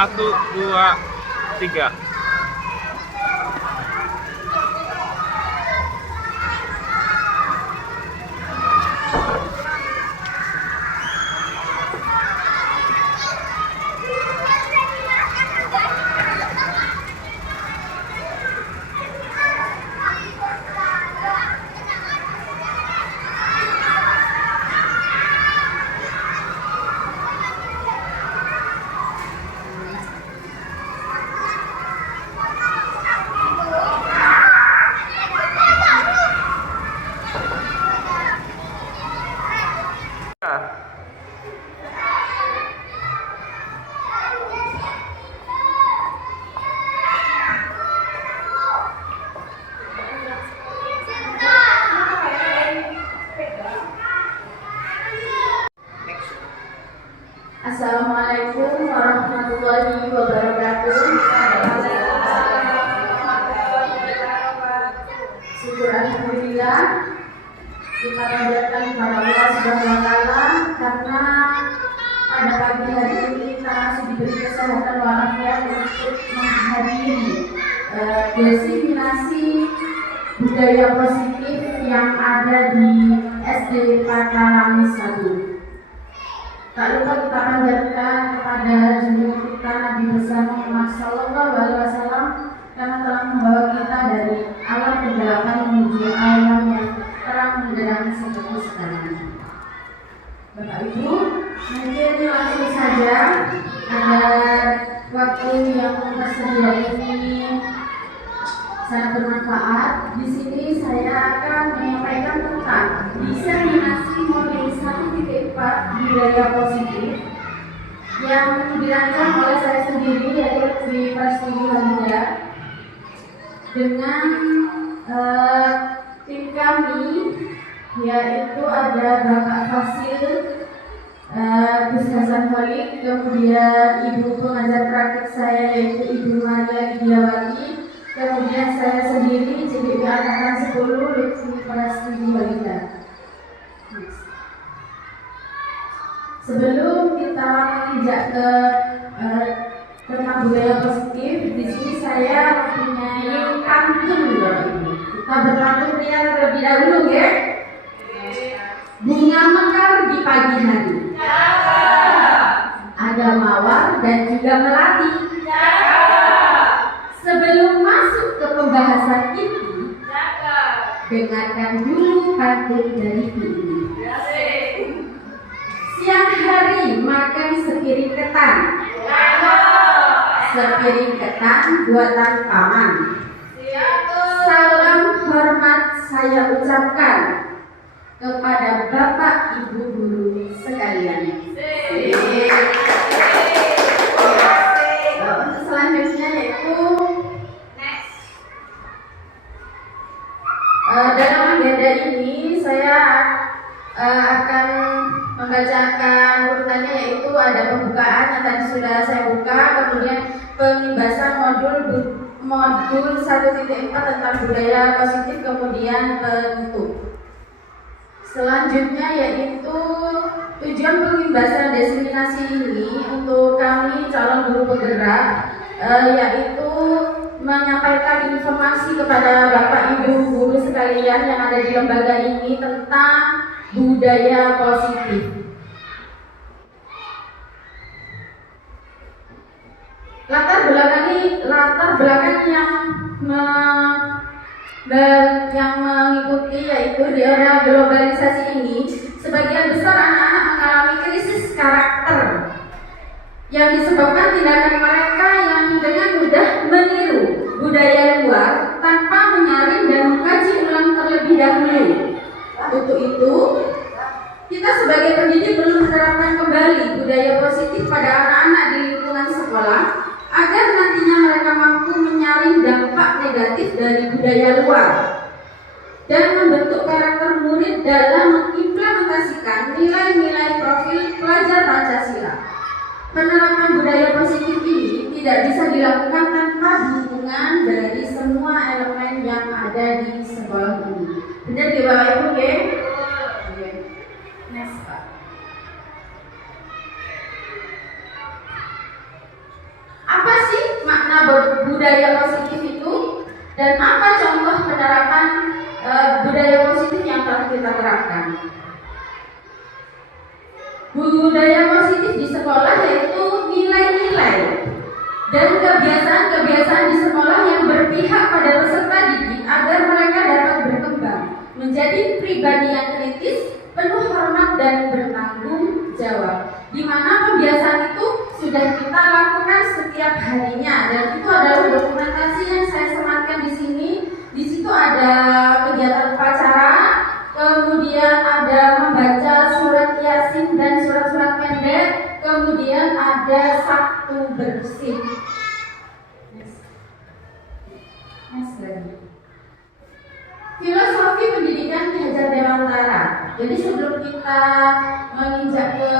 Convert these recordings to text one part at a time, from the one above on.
1, 2, 3. Assalamualaikum warahmatullahi wabarakatuh. Syukur alhamdulillah kita panjatkan kepada Allah Subhanahu wa taala karena pada pagi hari ini kita masih diberi kesehatan walafiat untuk menghadiri diseminasi budaya positif yang ada di SD Patalangi 1. Tak lupa kita panjatkan kepada junjungan kita Nabi besar Muhammad Sallallahu Alaihi Wasallam karena telah membawa kita dari alam kegelapan menuju alam yang terang menderang seperti sekarang. Bapak Ibu, mungkin langsung saja agar waktu yang tersedia ini sangat bermanfaat. Di sini saya akan menyampaikan tentang diseminasi modul 1.4 budaya positif yang dirancang oleh saya sendiri, yaitu Tri Prastigi Halinda, dengan tim kami, yaitu ada Bapak Fasil, Gus Hasan Khalid, kemudian Ibu pengajar praktik saya yaitu Ibu Maria Gidiawati, kemudian saya sendiri JPP Angkatan 10 Lutfi Prastigi Halinda. Sebelum kita menginjak ke tentang budaya positif, di sini saya mempunyai pantun, Bapak Ibu. Kita berpantun pria terlebih dahulu, ya. Bunga mekar di pagi hari. Ada mawar dan juga melati. Sebelum masuk ke pembahasan ini, dengarkan dulu pantun dariku ini. Siang hari makan sepiring ketan. Sepiring ketan buatan paman. Salam hormat saya ucapkan kepada Bapak Ibu guru sekalian. Untuk selanjutnya yaitu dalam agenda ini saya akan membacakan urutannya, yaitu ada pembukaan yang tadi sudah saya buka, kemudian pembahasan modul 1.4 tentang budaya positif, kemudian penutup. Selanjutnya yaitu tujuan pembahasan diseminasi ini untuk kami calon guru penggerak, yaitu menyampaikan informasi kepada Bapak Ibu guru sekalian yang ada di lembaga ini tentang budaya positif. Latar belakang yang mengikuti yaitu di era globalisasi ini, sebagian besar anak-anak mengalami krisis karakter yang disebabkan tindakan mereka yang dengan mudah meniru budaya luar tanpa menyaring dan mengkaji ulang terlebih dahulu. Untuk itu, kita sebagai pendidik perlu menerapkan kembali budaya positif pada anak-anak di lingkungan sekolah agar nantinya mereka mampu menyaring dampak negatif dari budaya luar dan membentuk karakter murid dalam mengimplementasikan nilai-nilai profil pelajar Pancasila. Penerapan budaya positif ini tidak bisa dilakukan tanpa dukungan dari semua elemen yang ada di sekolah ini. Benar ya Bapak Ibu, ya? Next, Pak. budaya positif itu dan apa contoh penerapan budaya positif yang telah kita terapkan. Budaya positif di sekolah yaitu nilai-nilai dan kebiasaan-kebiasaan di sekolah yang berpihak pada peserta didik agar mereka dapat berkembang menjadi pribadi yang kritis, penuh hormat dan bertanggung jawab. Di mana pembiasaan itu sudah kita lakukan setiap harinya dan itu adalah dokumentasi yang saya sematkan di sini. Di situ ada kegiatan upacara, kemudian ada membaca surat Yasin dan surat-surat pendek, kemudian ada Sabtu bersih. Filosofi pendidikan Ki Hajar Dewantara. Jadi sebelum kita menginjak ke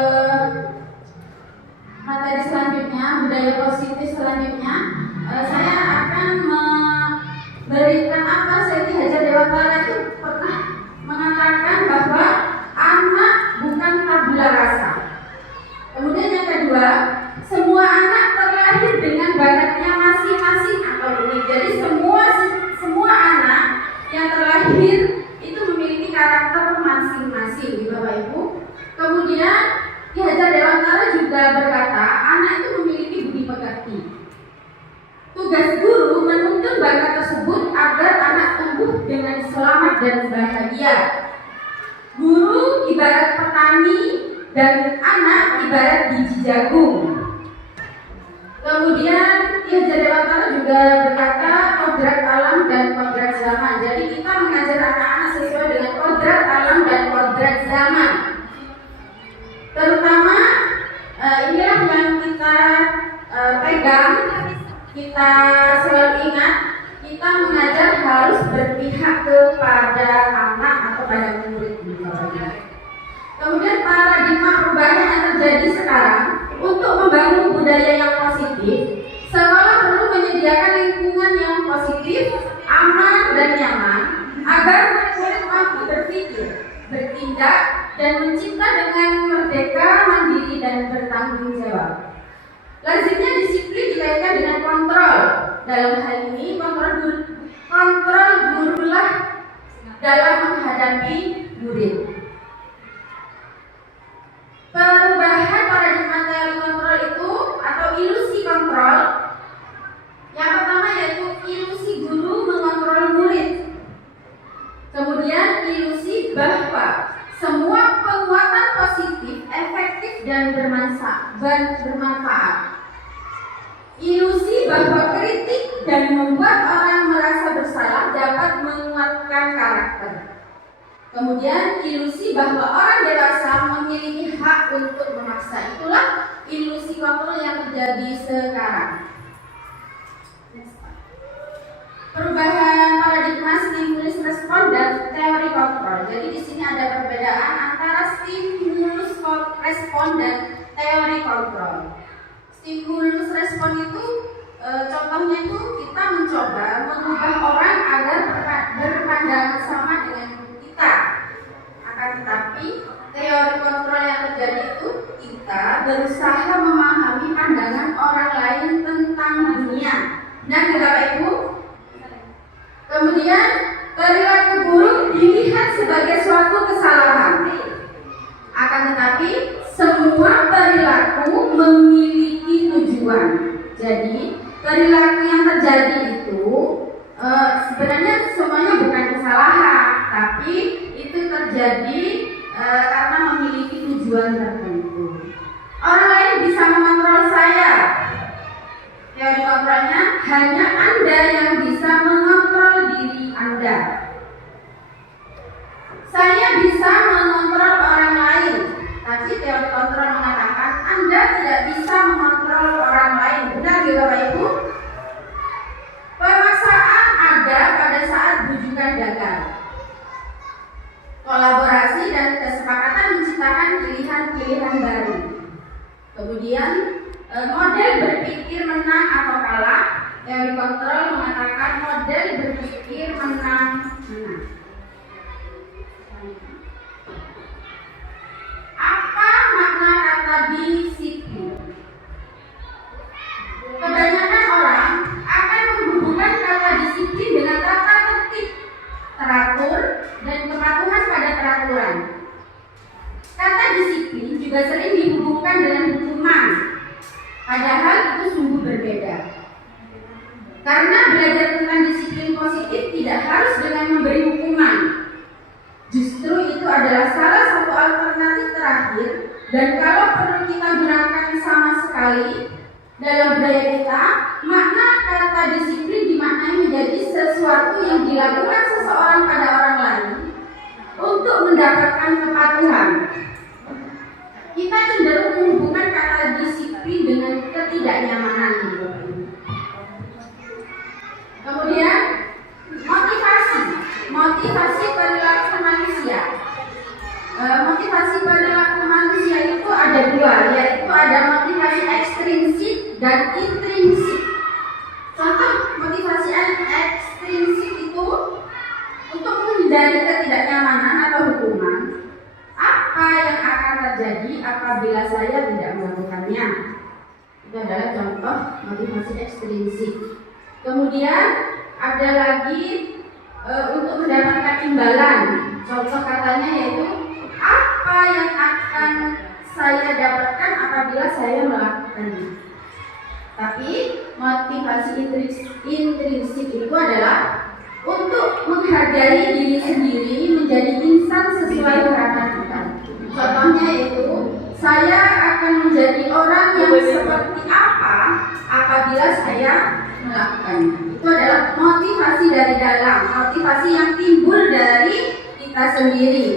materi selanjutnya, budaya positif selanjutnya, saya akan memberikan apa Ki Hajar Dewantara itu pernah mengatakan bahwa anak bukan tabula rasa. Kemudian yang kedua, semua anak terlahir dengan bakatnya masing-masing atau unik. Jadi semua anak yang terlahir itu memiliki karakter masing-masing, Bapak Ibu. Kemudian Ki Hajar Dewantara juga berkata, anak itu memiliki budi pekerti. Tugas guru menuntun bakat tersebut agar anak tumbuh dengan selamat dan bahagia. Guru ibarat petani dan anak ibarat biji jagung. Kemudian Ki Hajar Dewantara juga berkata kodrat alam dan kodrat zaman. Jadi kita mengajar anak-anak sesuai dengan kodrat alam dan kodrat zaman. Terutama inilah yang kita pegang, kita selalu ingat, kita mengajar harus berpihak kepada anak atau pada murid. Kemudian paradigma perubahan yang terjadi sekarang untuk membangun budaya yang positif, sekolah perlu menyediakan lingkungan yang positif, aman dan nyaman agar murid-murid mampu berpikir, bertindak dan mencipta dengan merdeka, mandiri dan bertanggung jawab. Lazimnya disiplin dikaitkan dengan kontrol. Dalam hal ini kontrol gurulah dalam menghadapi murid. Perubahan paradigma teori kontrol itu atau ilusi kontrol. Yang pertama yaitu ilusi guru mengontrol murid. Kemudian ilusi bahwa semua penguatan positif, efektif dan bermanfaat. Ilusi bahwa kritik dan membuat orang merasa bersalah dapat menguatkan karakter. Kemudian ilusi bahwa orang dewasa memiliki hak untuk memaksa. Itulah ilusi kontrol yang terjadi sekarang. Perubahan paradigma stimulus respon dan teori kontrol. Jadi di sini ada perbedaan antara stimulus respon dan teori kontrol. Stimulus respon itu contohnya itu kita mencoba mengubah orang agar berpandangan sama dengan kita. Akan tetapi teori kontrol yang terjadi itu kita berusaha memahami pandangan orang lain tentang dunia. Nah, Bapak Ibu, kemudian perilaku buruk dilihat sebagai suatu kesalahan. Akan tetapi semua perilaku memiliki tujuan. Jadi perilaku yang terjadi itu sebenarnya semuanya bukan kesalahan, tapi itu terjadi karena memiliki tujuan tertentu. Orang lain bisa mengontrol saya. Teori kontrolnya hanya Anda yang bisa mengontrol diri Anda. Saya bisa mengontrol orang lain, tapi teori kontrol mengatakan Anda tidak bisa mengontrol orang lain. Benar ya Bapak Ibu? Pemaksaan ada pada saat bujukan gagal. Kolaborasi dan kesepakatan menciptakan pilihan-pilihan baru. Kemudian model berpikir menang atau kalah. Teori kontrol mengatakan model berpikir menang. Apa makna kata disiplin? Kebanyakan orang Padahal itu sungguh berbeda. Karena belajar tentang disiplin positif tidak harus dengan memberi hukuman. Justru itu adalah salah satu alternatif terakhir, dan kalau perlu kita gunakan sama sekali dalam budaya kita, makna kata disiplin dimaknai menjadi sesuatu yang dilakukan seseorang pada orang lain untuk mendapatkan kepatuhan. Kita cenderung menghubungkan kata disiplin dengan ketidaknyamanan. Kemudian motivasi perilaku manusia. Motivasi perilaku manusia itu ada dua, yaitu ada motivasi ekstrinsik dan intrinsik. Contoh motivasi ekstrinsik itu untuk menghindari ketidaknyamanan atau hukuman. Apa yang akan terjadi apabila saya tidak melakukannya? Itu adalah contoh motivasi ekstrinsik. Kemudian ada lagi untuk mendapatkan imbalan. Contoh katanya yaitu apa yang akan saya dapatkan apabila saya melakukannya. Tapi motivasi intrinsik itu adalah untuk menghargai diri sendiri, menjadi insan sesuai harapan kita. Contohnya yaitu saya akan menjadi orang yang seperti apa apabila saya melakukannya. Itu adalah motivasi dari dalam, motivasi yang timbul dari kita sendiri.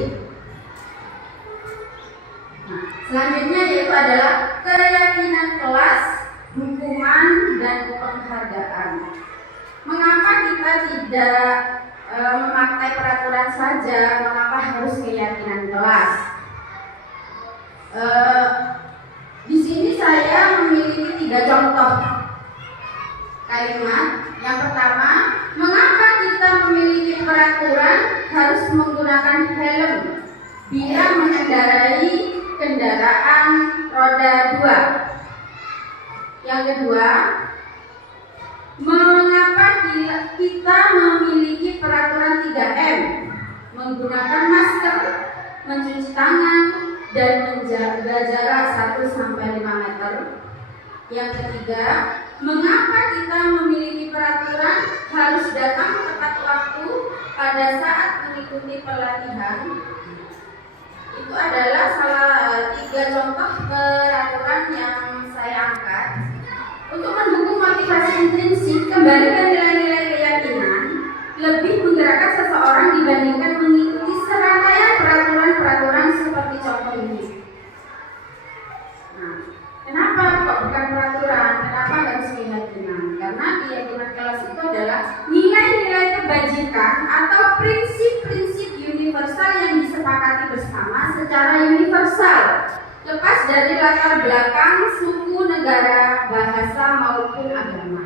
Nah, selanjutnya yaitu adalah keyakinan kelas, hukuman, dan penghargaan. Mengapa kita tidak memakai peraturan saja? Mengapa harus keyakinan kelas? Di sini saya memiliki 3 contoh kalimat. Yang pertama, mengapa kita memiliki peraturan harus menggunakan helm bila mengendarai kendaraan roda 2? Yang kedua, mengapa kita memiliki peraturan 3M? Menggunakan masker, mencuci tangan, dan menjaga jarak 1-5 meter. Yang ketiga, mengapa kita memiliki peraturan harus datang tepat waktu pada saat mengikuti pelatihan? Itu adalah salah 3 contoh peraturan yang saya angkat. Untuk mendukung motivasi intrinsik, kembali ke nilai-nilai keyakinan, lebih menggerakkan seseorang dibandingkan mengikuti serangkaian peraturan-peraturan seperti contoh ini. Nah, kenapa kok bukan peraturan? Kenapa harus keyakinan? Karena keyakinan kelas itu adalah nilai-nilai kebajikan atau prinsip-prinsip universal yang disepakati bersama secara universal, lepas dari latar belakang, suku, negara, bahasa, maupun agama.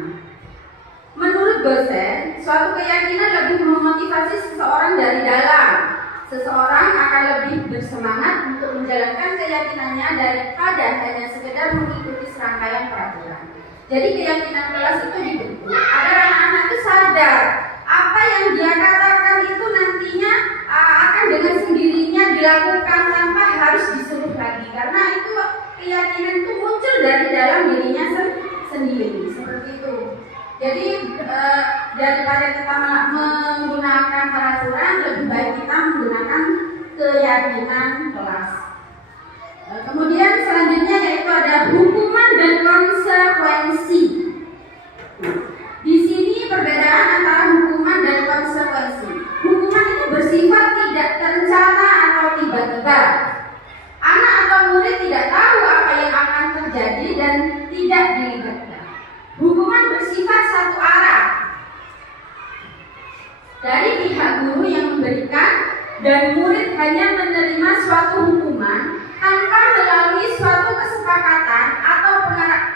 Menurut dosen, suatu keyakinan lebih memotivasi seseorang dari dalam. Seseorang akan lebih bersemangat untuk menjalankan keyakinannya daripada hanya sekedar mengikuti serangkaian peraturan. Jadi keyakinan kelas itu dibentuk agar anak-anak itu sadar apa yang dia katakan itu nantinya akan dengan sendirinya dilakukan tanpa harus disuruh lagi, karena itu keyakinan itu muncul dari dalam dirinya sendiri, seperti itu. Jadi daripada kita menggunakan peraturan, lebih baik kita menggunakan keyakinan kelas. Kemudian selanjutnya yaitu ada hukuman dan konsekuensi. Di sini perbedaan antara hukuman dan konsekuensi. Hukuman itu bersifat tidak terencana atau tiba-tiba. Anak atau murid tidak tahu apa yang akan terjadi dan tidak dilibatkan. Hukuman bersifat satu arah dari pihak guru yang memberikan, dan murid hanya menerima suatu hukuman tanpa melalui suatu kesepakatan atau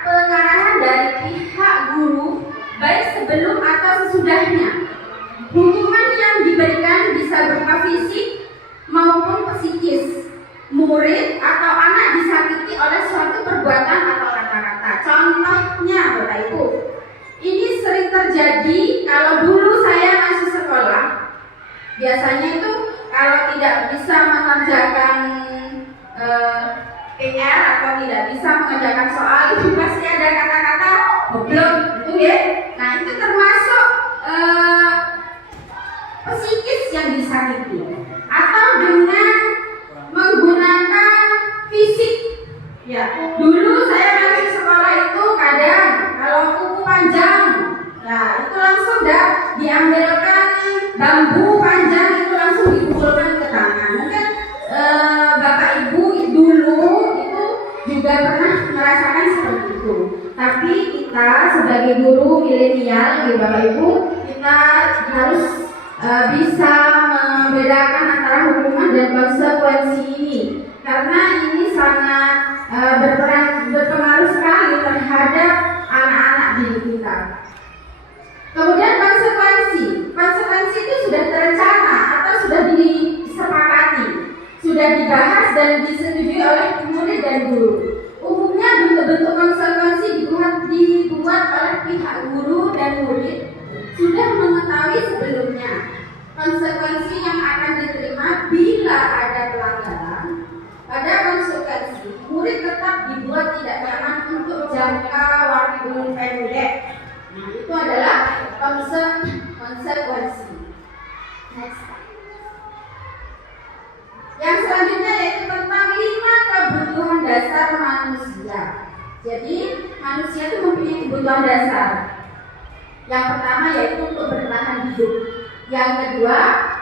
pengarahan dari pihak guru, baik sebelum atau sesudahnya. Hukuman yang diberikan bisa berupa fisik maupun psikis. Murid atau anak disakiti oleh suatu perbuatan atau kata-kata. Contohnya, Bapak Ibu, ini sering terjadi kalau dulu saya masih sekolah. Biasanya itu kalau tidak bisa mengerjakan PR atau tidak bisa mengerjakan soal itu pasti ada kata-kata goblok gitu ya. Nah itu termasuk psikis yang disakiti, atau dengan menggunakan fisik. Ya, dulu saya masih sekolah itu kadang kalau kuku panjang, nah itu langsung dah diambilkan bambu panjang itu langsung dipukulkan ke tangan. Mungkin bapak ibu dulu itu juga pernah merasakan seperti itu. Tapi kita sebagai guru milenial, ya bapak ibu, kita harus bisa membedakan antara hukuman dan konsekuensi ini, karena ini sangat berpengaruh sekali terhadap anak-anak didik kita. Kemudian konsekuensi itu sudah terencana atau sudah disepakati, sudah dibahas dan disetujui oleh murid dan guru. Umumnya bentuk-bentuk konsekuensi dibuat oleh pihak guru dan murid sudah mengetahui sebelumnya konsekuensi yang akan diterima bila ada pelanggaran. Pada konsekuensi, murid tetap dibuat tidak nyaman untuk jangka waktu pendek. Nah, itu adalah konsekuensi. Next. Yang selanjutnya yaitu tentang 5 kebutuhan dasar manusia. Jadi manusia itu mempunyai kebutuhan dasar. Yang pertama yaitu untuk bertahan hidup. Yang kedua,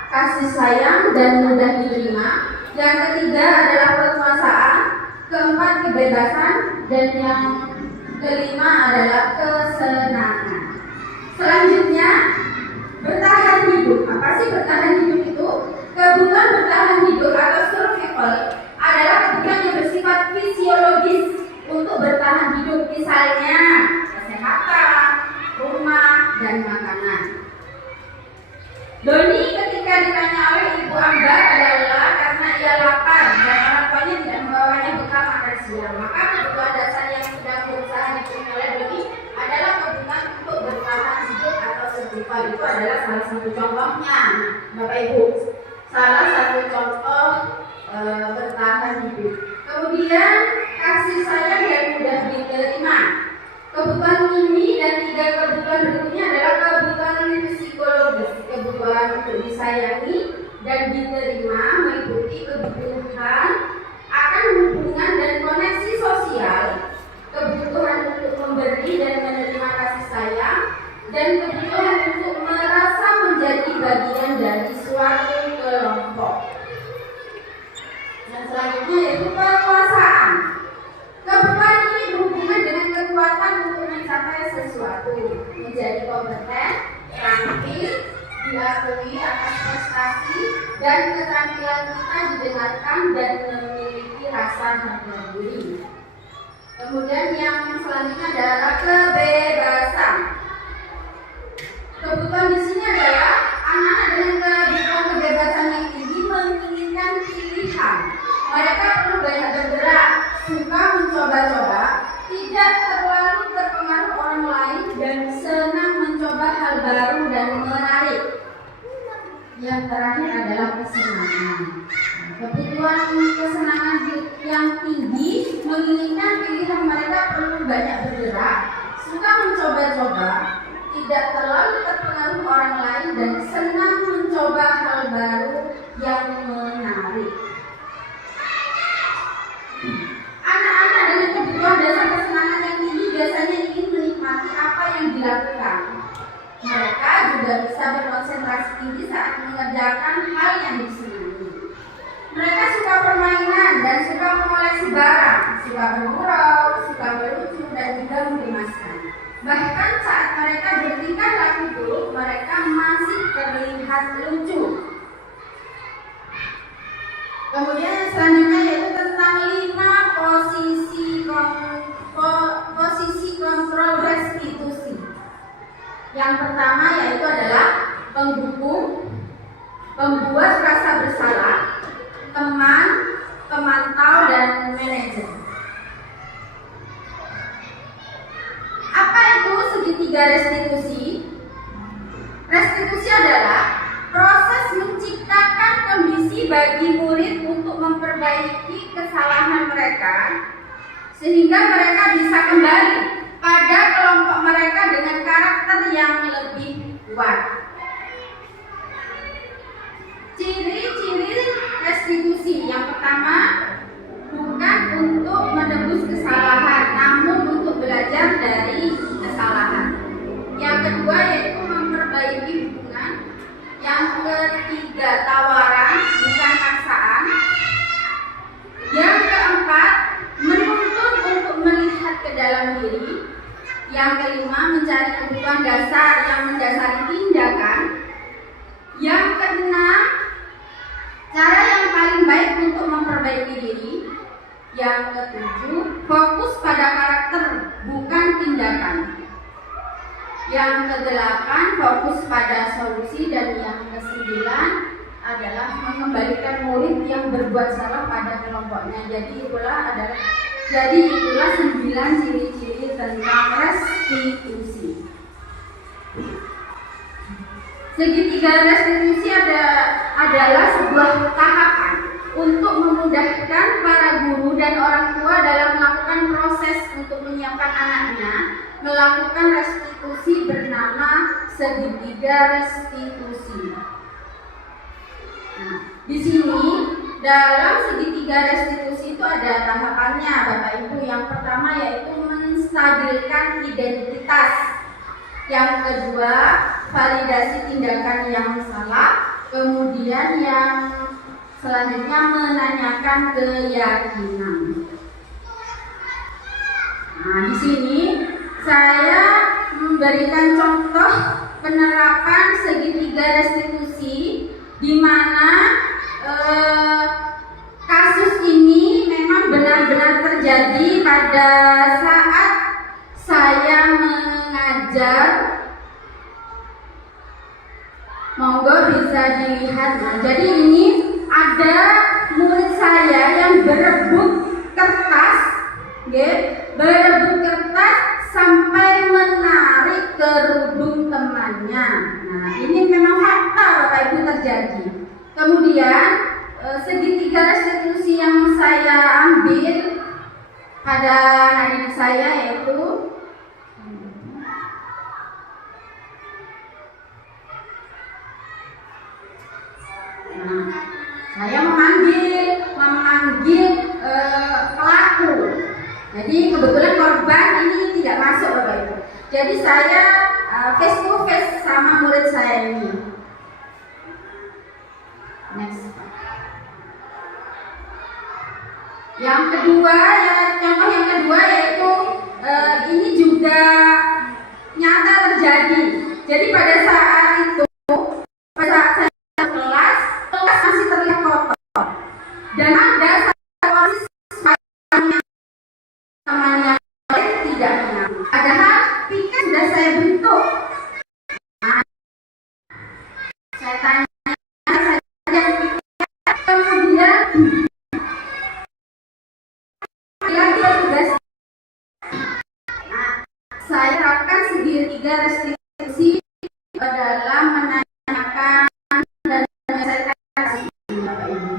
kasih sayang dan mudah diterima. Yang ketiga adalah kekuasaan. Keempat, kebebasan. Dan yang kelima adalah kesenangan. Selanjutnya, bertahan hidup. Apa sih bertahan hidup itu? Kebutuhan bertahan hidup atau survival adalah kebutuhan yang bersifat fisiologis untuk bertahan hidup, misalnya kesehatan, rumah, dan makanan. Doni ketika ditanya oleh Ibu Ambar adalah karena ia lapar dan orang tuanya tidak membawanya bekal makan siang. Maka kebutuhan dasar yang sedang berusaha dipenuhi oleh Doni adalah kebutuhan untuk bertahan hidup atau survival. Itu adalah salah satu contohnya, Bapak Ibu. Salah satu contoh bertahan hidup. Kemudian kasih sayang dan mudah diterima. Kebutuhan ini dan 3 kebutuhan berikutnya adalah kebutuhan psikologis. Kebutuhan untuk disayangi dan diterima meliputi kebutuhan akan hubungan dan koneksi sosial, kebutuhan untuk memberi dan menerima kasih sayang, dan kebutuhan untuk merasa menjadi bagian dari suatu kelompok. Dan selanjutnya yaitu kekuasaan. Kebutuhan ini berhubungan dengan kekuatan untuk mencapai sesuatu, menjadi kompeten, terampil, diakui atas prestasi, dan keterampilan kita didengarkan dan memiliki rasa harga diri. Kemudian yang selanjutnya adalah kebebasan. Kebutuhan di sini adalah anak-anak dengan kebutuhan kebebasan yang tinggi menginginkan pilihan. Mereka perlu banyak bergerak, suka mencoba-coba, tidak terlalu terpengaruh orang lain, dan senang mencoba hal baru dan menarik. Yang terakhir adalah kesenangan. Kebutuhan kesenangan yang tinggi menginginkan pilihan. Mereka perlu banyak bergerak, suka mencoba-coba, tidak terlalu terpengaruh orang lain, dan senang mencoba hal baru yang menarik. Anak-anak dengan kebutuhan dasar kesenangan yang tinggi biasanya ingin menikmati apa yang dilakukan. Mereka juga bisa berkonsentrasi tinggi saat mengerjakan hal yang disenangi. Mereka suka permainan dan suka mengoleksi barang, suka bergurau, suka berlucu, dan juga mengemaskan. Bahkan saat mereka bertingkah laku buruk, mereka masih terlihat lucu. Kemudian selanjutnya yaitu tentang 5 posisi kontrol restitusi. Yang pertama yaitu adalah penghukum, pembuat rasa bersalah, teman, pemantau, dan manajer. Apa itu segitiga restitusi? Restitusi adalah proses menciptakan menciptakan kondisi bagi murid untuk memperbaiki kesalahan mereka sehingga mereka bisa kembali pada kelompok mereka dengan karakter yang lebih kuat. Ciri-ciri restitusi yang pertama, bukan untuk menebus kesalahan, namun untuk belajar dari kesalahan. Yang kedua yaitu memperbaiki hubungan. Yang ketiga, tawaran, bukan paksaan. Yang keempat, menuntut untuk melihat ke dalam diri. Yang kelima, mencari kebutuhan dasar yang mendasari tindakan. Yang keenam, cara yang paling baik untuk memperbaiki diri. Yang ketujuh, fokus pada karakter, bukan tindakan. Yang kedelapan, fokus pada solusi. Dan yang kesembilan adalah mengembalikan murid yang berbuat salah pada kelompoknya. Jadi itulah 9 ciri-ciri tentang restitusi. Segitiga restitusi adalah sebuah tahapan untuk memudahkan para guru dan orang tua dalam melakukan proses untuk menyiapkan anaknya melakukan restitusi bernama segitiga restitusi. Nah, di sini dalam segitiga restitusi itu ada tahapannya, Bapak Ibu. Yang pertama yaitu menstabilkan identitas. Yang kedua, validasi tindakan yang salah. Kemudian yang selanjutnya menanyakan keyakinan. Nah, di sini saya memberikan contoh penerapan segitiga restitusi di mana kasus ini memang benar-benar terjadi pada saat saya mengajar. Monggo bisa dilihat. Nah, jadi ini ada murid saya yang berebut kertas, berebut kertas sampai menarik kerudung temannya. Nah, ini memang fakta Bapak Ibu terjadi. Kemudian segitiga restitusi yang saya ambil pada adik saya yaitu saya memanggil pelaku. Jadi kebetulan korban ini tidak masuk Bapak Ibu. Jadi saya face to face sama murid saya ini. Next. Yang kedua, contoh yang kedua yaitu ini juga nyata terjadi. Jadi pada saat itu, pada saat saya kelas masih terlihat kotor dan ada satu orang temannya tidak mengaku. Padahal piket sudah saya bentuk. Nah, saya tanya saja piket, kemudian lagi tugas. Nah, saya terapkan segitiga restitusi dalam menanyakan dan menyelesaikan kasus ini, Bapak Ibu.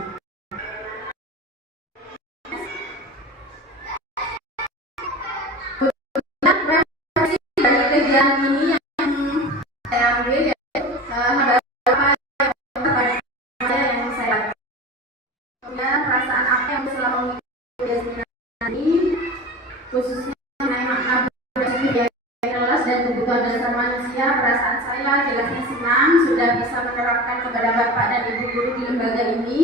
Dari kejadian ini yang saya ambil yaitu yang saya kemudian perasaan apa yang selama mengikuti ini khususnya mengenai makna kelas dan kebutuhan dasar manusia. Perasaan saya jelasnya senang sudah bisa menerapkan kepada Bapak dan Ibu guru di lembaga ini.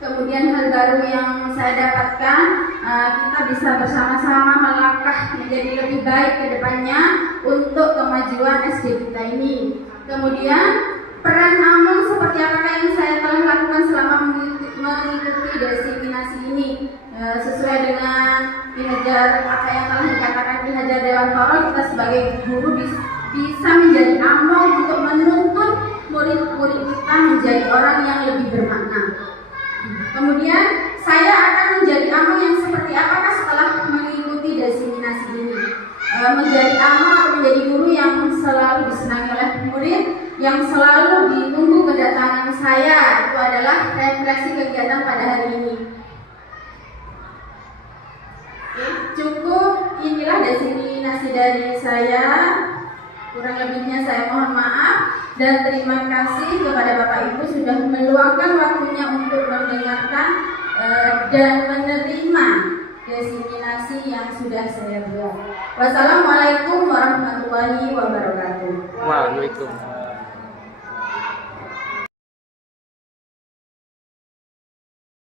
Kemudian hal baru yang saya dapatkan, kita bisa bersama-sama melangkah menjadi lebih baik ke depannya untuk kemajuan SD kita ini. Kemudian peran AMON seperti apakah yang saya telah lakukan selama mengikuti diseminasi ini, sesuai dengan Ki-Hajar apa yang telah dikatakan Ki-Hajar Dewantara, kita sebagai guru bisa menjadi AMON untuk menuntun murid-murid kita menjadi orang yang lebih bermakna. Kemudian saya akan menjadi AMON yang seperti apakah setelah mengikuti diseminasi ini, menjadi AMON atau menjadi guru yang selalu disenangi oleh murid, yang selalu ditunggu kedatangan saya. Itu demikian dari saya. Kurang lebihnya saya mohon maaf dan terima kasih kepada Bapak Ibu sudah meluangkan waktunya untuk mendengarkan dan menerima diseminasi yang sudah saya buat. Wassalamualaikum warahmatullahi wabarakatuh. Waalaikumsalam.